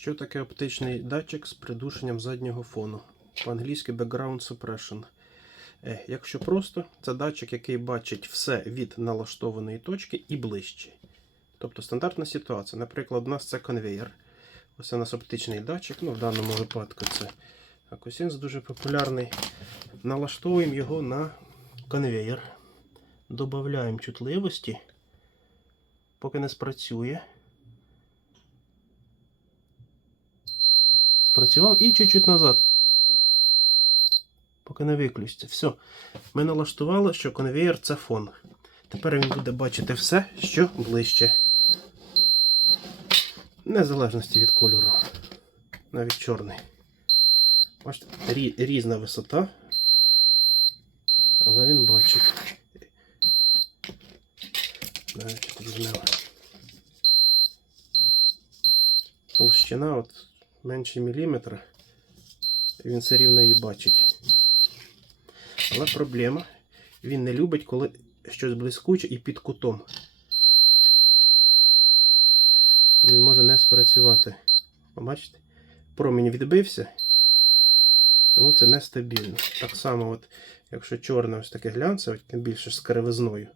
Що таке оптичний датчик з придушенням заднього фону? По-англійськи background suppression. Е, якщо просто, це датчик, який бачить все від налаштованої точки і ближче. Тобто стандартна ситуація. Наприклад, у нас це конвейер. Ось у нас оптичний датчик. Ну, в даному випадку це Акусінс дуже популярний. Налаштовуємо його на конвейер. Додаємо чутливості, поки не спрацює. Спрацював і чуть-чуть назад. Поки не виключиться. Все. Ми налаштували, що конвейер це фон. Тепер він буде бачити все, що ближче. Незалежності від кольору. Навіть чорний. Бачите, рі- різна висота. Але він бачить. Навіть підвізьмемо. Толщина от менше міліметра. Він все рівно її бачить. Але проблема. Він не любить, коли щось блискуче і під кутом. Він може не спрацювати. Побачите? Промінь відбився. Тому це нестабільно. Так само, от, якщо чорне ось таке глянцеве, тим більше з кривизною.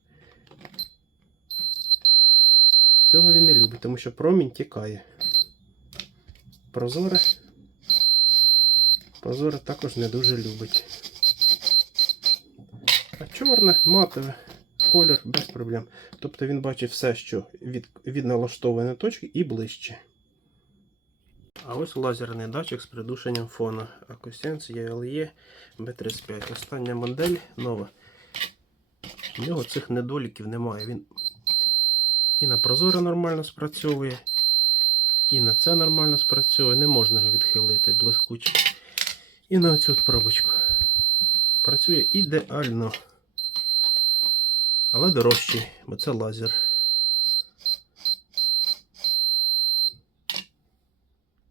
Цього він не любить, тому що промінь тікає. Прозоре. Прозоре також не дуже любить. А чорне, матове, колір без проблем. Тобто він бачить все, що від, від налаштованої точки і ближче. А ось лазерний датчик з придушенням фона. Acusense ELE B35. Остання модель нова. У нього цих недоліків немає. Він і на прозоре нормально спрацьовує, і на це нормально спрацьовує. Не можна його відхилити блискуче. І на оцю пробочку. Працює ідеально. Але дорожчий, бо це лазер.